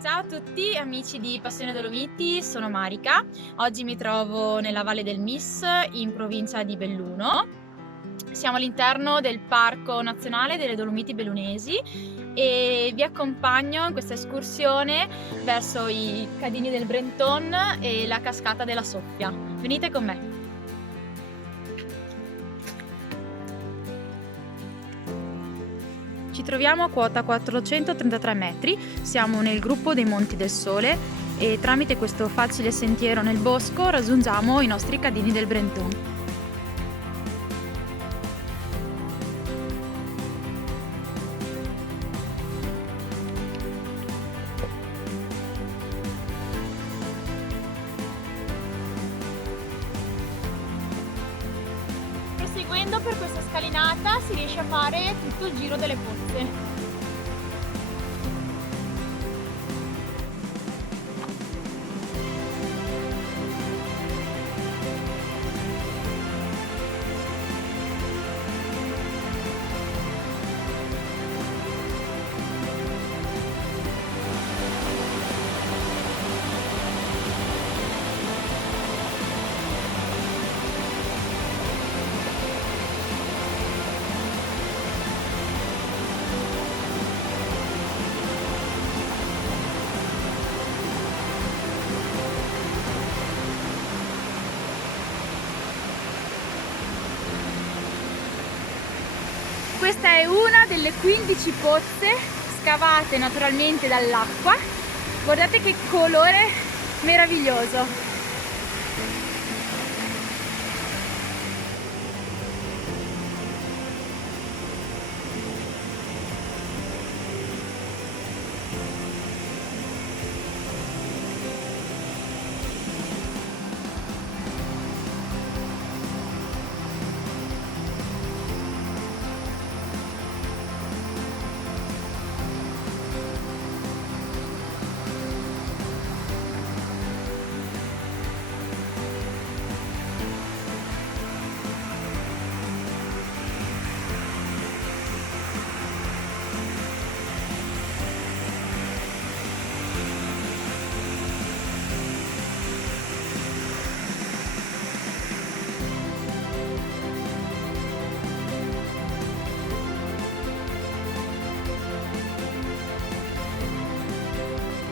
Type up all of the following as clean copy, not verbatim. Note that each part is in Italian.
Ciao a tutti amici di Passione Dolomiti, sono Marica. Oggi mi trovo nella Valle del Mis, in provincia di Belluno. Siamo all'interno del Parco Nazionale delle Dolomiti Bellunesi e vi accompagno in questa escursione verso i Cadini del Brenton e la cascata della Soffia. Venite con me. Ci troviamo a quota 433 metri, siamo nel gruppo dei Monti del Sole e tramite questo facile sentiero nel bosco raggiungiamo i nostri Cadini del Brenton. Proseguendo per questa scalinata si riesce a fare tutto il giro delle pozze. Questa è una delle 15 pozze scavate naturalmente dall'acqua. Guardate che colore meraviglioso!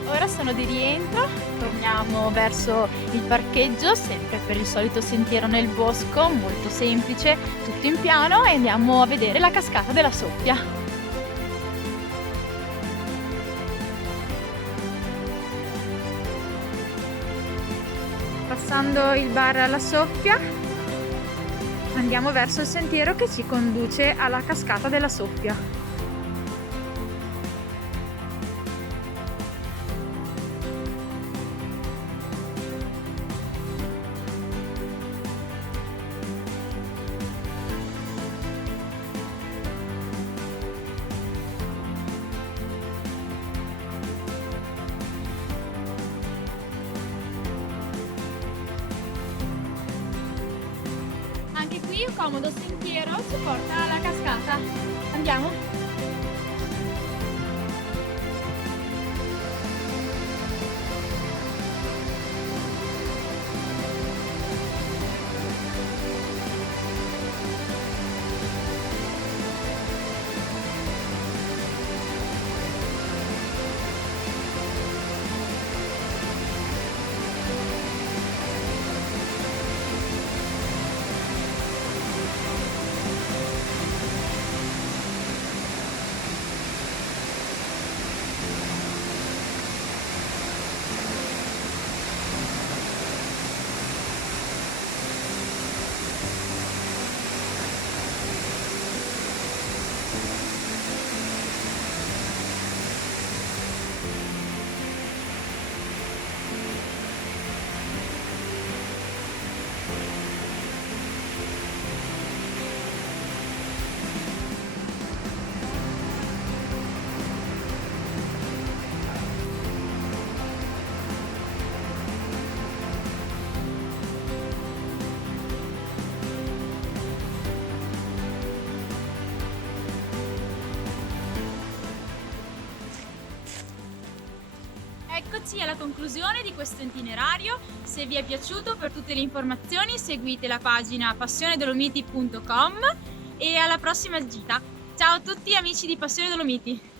Ora sono di rientro, torniamo verso il parcheggio, sempre per il solito sentiero nel bosco, molto semplice, tutto in piano e andiamo a vedere la cascata della Soffia. Passando il bar alla Soffia, andiamo verso il sentiero che ci conduce alla cascata della Soffia. Anche qui un comodo sentiero ci porta alla cascata. Andiamo? Eccoci alla conclusione di questo itinerario. Se vi è piaciuto, per tutte le informazioni seguite la pagina passionedolomiti.com e alla prossima gita. Ciao a tutti amici di Passione Dolomiti!